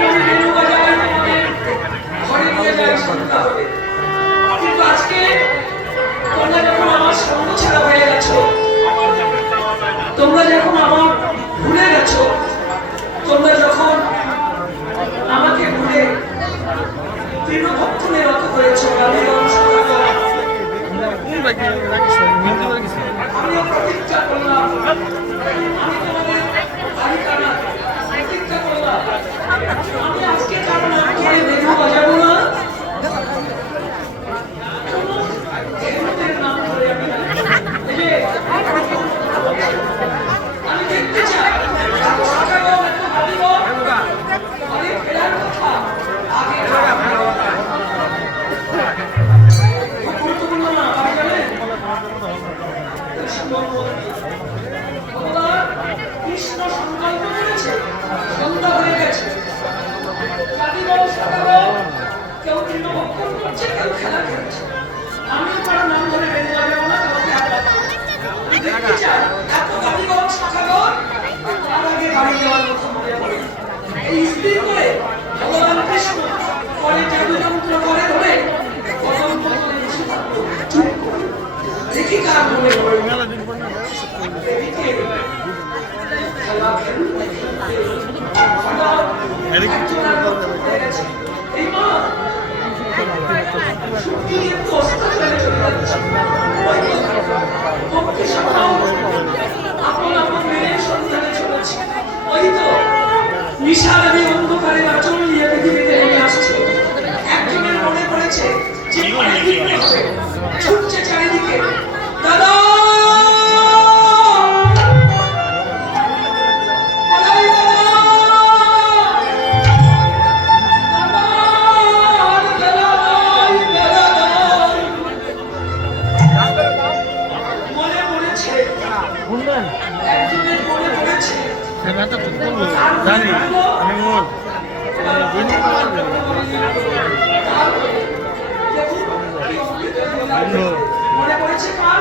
মানে বেনু বাজায় তোমাদের ঘরে নিয়ে যায় সন্ধ্যা হলে। কিন্তু আজকে তোমরা যখন আমার সঙ্গ ছাড়া হয়ে গেছো, তোমরা যখন আমার ভুলে গেছো, তোমরা যখন আমাকে ভুলে তৃণভক্ষণে রত হয়েছ, আমিও প্রতিজ্ঞা করলাম, আমি তোমাদের বাড়িখানা প্রতিজ্ঞা করলাম, আমি আজকে কারো নাম করে বেনু বাজাবো না, নাম ধরে আমি দেখতে চাই ফেরার কথা আগে গুরুত্বপূর্ণ না কৃষ্ণ সংকল্প করেছে, সন্ধ্যা হয়ে গেছে, কেউ তৃণভক্ষণ করছে, কেউ খেলা খেলছে, আমিও কারো নাম ধরে বেঁধে যাবো না, কাউকে দেখতে চাই এত দাবিগণ শাখাগণ তার আগে বাড়ি যাওয়ার কথা মনে পড়ে। এই স্থির করে ভগবান কৃষ্ণ পরে জাদুযন্ত্র করে ধরে কদম্ব করে বসে থাকতো চুপ করে। দেখি কার মনে পড়ে এই মা নিশার আমি অন্ধকারে আচল নিয়ে পৃথিবীতে নেমে আসছে। একজনের মনে পড়েছে যে ছুটছে চারিদিকে, দাদা জানি আমি মনে পড়েছে কার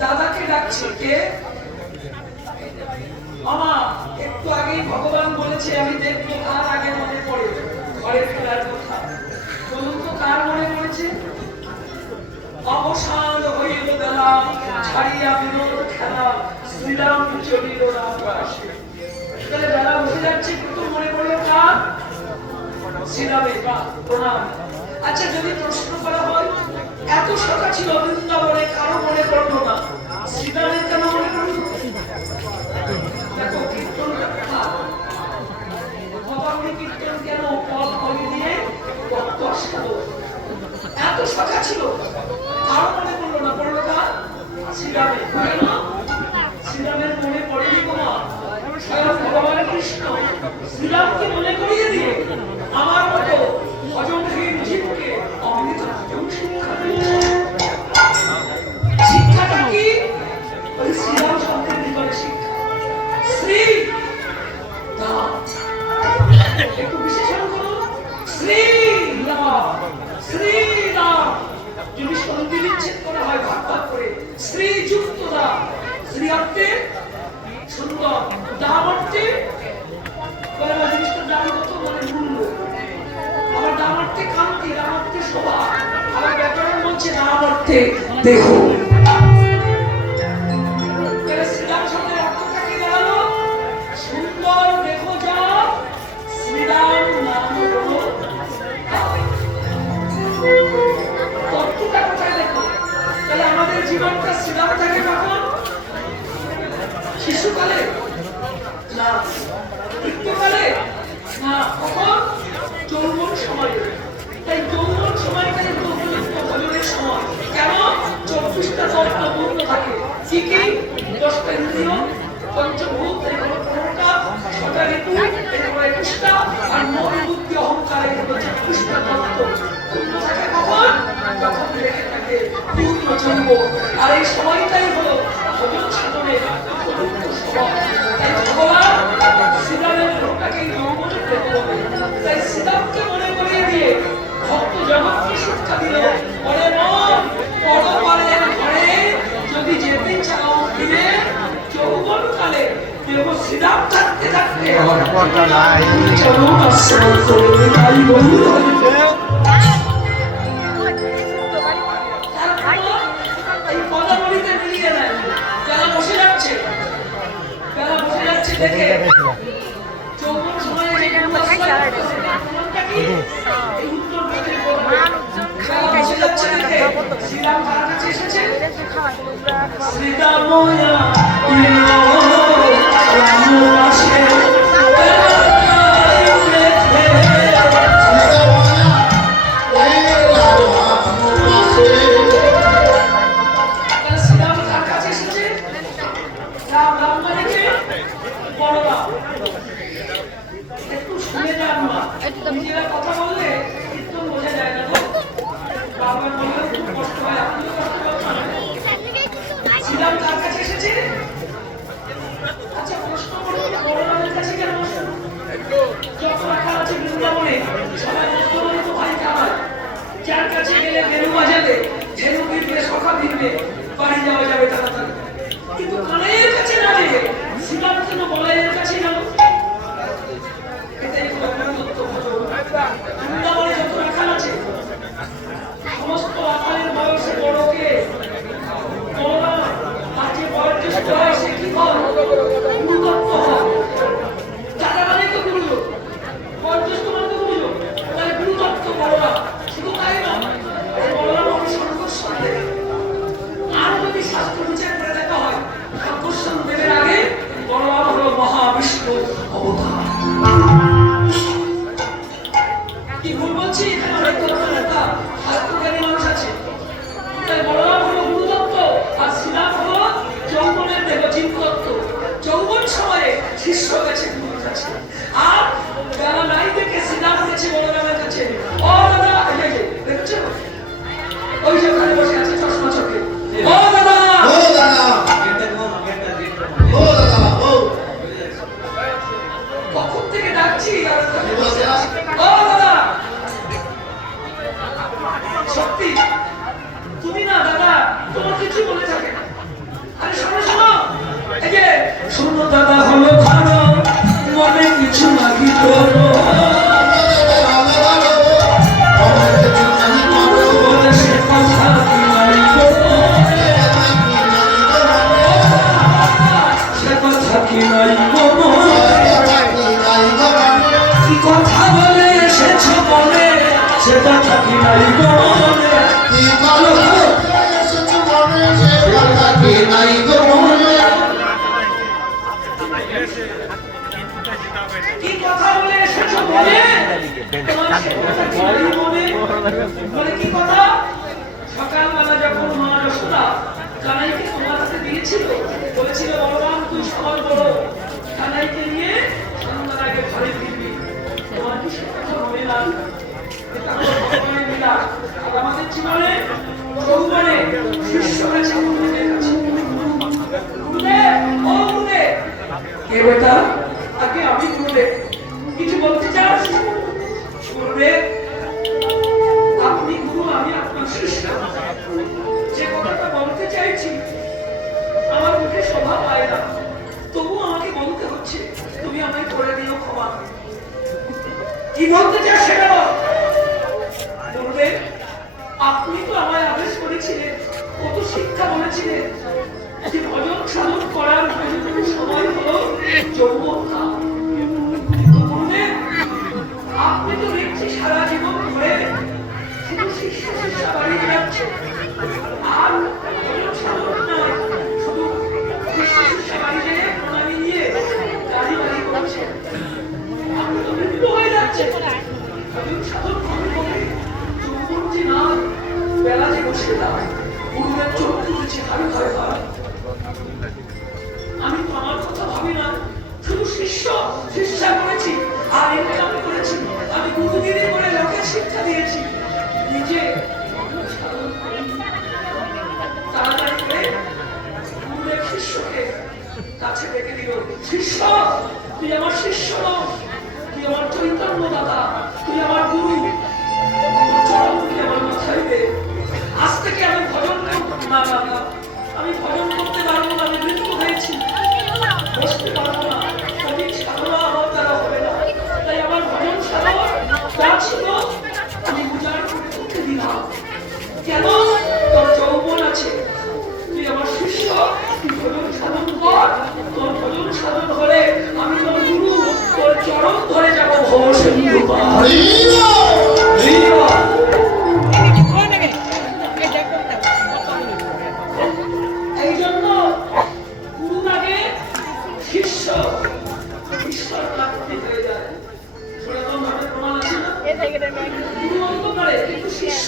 দাদাকে ডাকছে কে? মামা একটু আগেই ভগবান বলেছে আমি দেখবো কার আগে মনে পড়ে ঘরে ফেরার কথা। বলুন তো কার মনে পড়েছে? অবসান হইল বেলা খেলা ছাড়িয়া বিনোদ খেলা শ্রীরাম চলিল রামদাসে। তাহলে বেলা বসে যাচ্ছে কিন্তু মনে পড়লো কার? শ্রীরামের। বা প্রণাম। আচ্ছা যদি প্রশ্ন করা হয় এত সখা ছিল বৃন্দাবনে কারো মনে পড়লো না, শ্রীরামের কেন মনে পড়লো? দেখো কীর্তনটা কথা ভবানী কীর্তন কেন পদ বলি দিয়ে ভক্ত আসলো। এত সখা ছিল কারো মনে পড়লো না, পড়লো কার? শ্রীরামের। কেন শ্রীরামের মনে পড়েনি তোমার? স্বয়ং ভগবান কৃষ্ণ শ্রীরামকে মনে করিয়ে দিয়ে আমার মতো অজনহীন জীবকে অমৃত ভোজন শিক্ষা দিয়েছে। শিক্ষাটা কি? ওই শ্রীরাম শব্দের ভিতরে শিক্ষা। শ্রী রাম, একটু বিশেষণ করুন। শ্রীরাম, শ্রীরাম যদি সন্ধি বিচ্ছেদ করা হয় ভাগ ভাগ করে, শ্রীযুক্ত রাম, শ্রী অর্থে সুন্দর, দাম অর্থে জিনিসটার দাম কত মানে মূল্য, আবার দাম অর্থে কান্তি, দাম অর্থে শোভা, আবার ব্যাকরণ বলছে নাম অর্থে দেহ। শ্রীরাম শব্দের অর্থটা কি দাঁড়ালো? সুন্দর দেহ যা শ্রীরাম নাম হলো। তত্ত্বটা কোথায় দেখো? তাহলে আমাদের জীবনটা শ্রীরাম থাকে কখন? শিশুকালে না, বৃদ্ধকালে না, কখন? যৌবন সময়ে। তাই যৌবন সময়টাই উপযুক্ত ভজনের সময়। কেন? 24টা তত্ত্ব পূর্ণ থাকে। কি কি? 10টা ইন্দ্রিয়, পঞ্চভূত, 15টা, 6টা ঋতু, 21টা, আর মন বুদ্ধি অহংকার, 24টা তত্ত্ব পূর্ণ থাকে কখন? যখন লেগে থাকে পূর্ণ যৌবন। আর এই সময়টাই হলো ভজন সাধনের উপযুক্ত সময়। তাই ভগবান শ্রীরামের ঘরটাকে যৌবনে পেতে হবে। তাই শ্রীরামকে মনে করিয়ে দিয়ে ভক্ত জগৎকে শিক্ষা দিল, পরে মন পরপারের ঘরে যদি যেতে চাও ফিরে যৌবন কালে দেব শ্রীরাম থাকতে থাকতে চরণ আশ্রয় করে তাই বন্ধু এই পদাবলিতে মিলিয়ে নেয়। যারা বসে যাচ্ছে দেখে যৌবন সময়ে এই উত্তর দিকের বসে যাচ্ছে দেখে শ্রীরাম কার কাছে এসেছে? শ্রীরাময়া কথা বললে কীর্তন বোঝা যায় না তো, বাবার বললেও খুব কষ্ট হয়। আপনিও কষ্ট পাচ্ছেন। শ্রীরাম কার কাছে এসেছে? আচ্ছা প্রশ্ন করুন, বড়রামের কাছে কেন বসুন? যত রাখা আছে বৃন্দাবনে সবাই বর্তমানে তো ভাই কামার, যার কাছে গেলে বেরু বাজাবে, ঝেনু ফিরবে, সখা ফিরবে, বাড়ি যাওয়া যাবে তাড়াতাড়ি। কিন্তু কানাইয়ের কাছে না গেলে শ্রীরাম কেন বলাইয়ের কাছে গেল? এটাই হলো গুরুত্ব ভজন। বৃন্দাবনে যত রাখাল আছে সমস্ত রাখালের বয়সে বড়কে বড়রা, আর যে বয়োজ্যেষ্ঠ হয় সে কি হয়? গুরুদত্ত হয়। দাদা মানে তো গুরুজন, বয়োজ্যেষ্ঠ মানে তো গুরুজন, তাহলে গুরুদত্ত বড়রা। শুধু তাই না, বড়রা মানুষ সর্বস্ব দেবে। আর যদি শাস্ত্র বিচার করে দেখা হয় সর্বস্ব দেবের আগে বড়রা হলো মহাবিষ্ণু অবতার। কি ভুল বলছি? এখানে হয়তো একটা শাস্ত্রজ্ঞানী মানুষ আছে। তাই বড়রাম হলো গুরুদত্ত আর শ্রীরাম হলো যৌবনের দেব জীবদত্ত। যৌবন সময়ে শিষ্য গেছে গুরুর কাছে, আর যারা নাই দেখে শ্রীরাম গেছে বড়রামের কাছে। ও দাদা, দেখছো ওই যে ওখানে বসে আছে চশমা চোখে, ও দাদা, ও দাদা, ও দাদা, ও কখন থেকে ডাকছি আর ও দাদা। সত্যি তুমি না দাদা, তোমার কিছু বলে থাকে। আরে শোনো শোনো, এই যে শোনো দাদা হলো ভালো, মনে কিছু নাকি করো, বলে সে কথা কি নাই করো। নাই গো মনে কি ভালো এসেছে মনে সে কথা কি নাই গো মনে কি কথা বলে এসেছো মনে তোমার সে কথা কি নাই মনে বলে কি কথা সকালবেলা যখন মা যশোদা কানাইকে তোমার হাতে দিয়েছিল বলেছিল বলরাম তুই সবার বড় কানাইকে নিয়ে সন্ধ্যার আগে ঘরে ফিরবি তোমার কি সে কথা মনে নাই এটা হলো ভগবানের লীলা আর আমাদের জীবনে যৌবনে শিষ্য আছে গুরুদেবের কাছে গুরুদেব ও গুরুদেব কে বেটা আগে আমি গুরুদেব কিছু বলতে চাস গুরুদেব আপনি গুরু আমি আপনার শিষ্য যে কথাটা বলতে চাইছি আমার মুখে শোভা পায় না তবু আমাকে বলতে হচ্ছে তুমি আমায় করে দিও ক্ষমা কি বলতে চাস সেটা বল গুরুদেব আপনি তো আমায় আদেশ করেছিলেন কত শিক্ষা বলেছিলেন যে ভজন সাধন করার উপযুক্ত সময় হলো যৌবনকাল কিন্তু গুরুদেব আপনি তো দেখছি সারা জীবন ধরে শুধু শিষ্য শিষ্যা বাড়ি যাচ্ছে আর ভজন সাধন নয় শুধু শিষ্য শিষ্যা বাড়ি যেয়ে প্রণামী নিয়ে গাড়ি বাড়ি করছেন আপনি তো বৃদ্ধ হয়ে যাচ্ছেন ভজন সাধন কবে কবে যৌবন যে না বেলা যে বসে দাঁড়ায় গুরুদেব চোখ তুলেছে ঘরে ঘরে ঘরে আমি তো আমার কথা ভাবি না শুধু শিষ্য শিক্ষা করেছি আর ইনকাম করেছি আমি গুরুগিরি করে লোকে শিক্ষা দিয়েছি নিজে তাড়াতাড়ি করে গুরুদেব শিষ্যকে কাছে ডেকে দিল শিষ্য তুই আমার শিষ্য নয় তুই আমার চৈতন্য দাতা তুই আমার গুরু তোর চরণ তুই আমার মাথায় দে আজ থেকে আমি ভজন করব না বাবা আমি ভজন করতে পারবো না আমি মৃত্যু হয়েছি বসতে পারবো না সঠিক সাধনা আমার দ্বারা হবে না তাই আমার ভজন সাধন যা ছিল আমি উজাড় করে তোকে দিলাম কেন তোর যৌবন আছে তুই আমার শিষ্য তুই ভজন সাধন কর তোর ভজন সাধন হলে আমি তোর গুরু তোর চরণ ধরে যাবো ভব সিন্ধু পার হরি এই জন্য গুরু আগে শিষ্য ঈশ্বর প্রাপ্তি হয়ে যায় সেরকম ভাবে প্রমাণ আছে না গুরু অন্ধকারে কিন্তু শিষ্য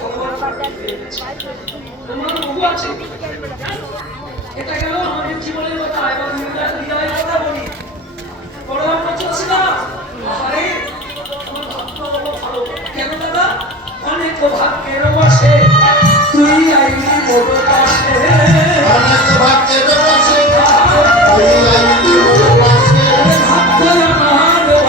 ভগবান প্রাপ্তি হয়ে গেছে। তোমার বহু আছে এটা গেল আমাদের জীবনের কথা এবং হৃদয়ের কথা বলি বড় আমরা চলছে না আরে আমার ভাগ্য হলো ভালো কেন দাদা অনেক ভাগ্যের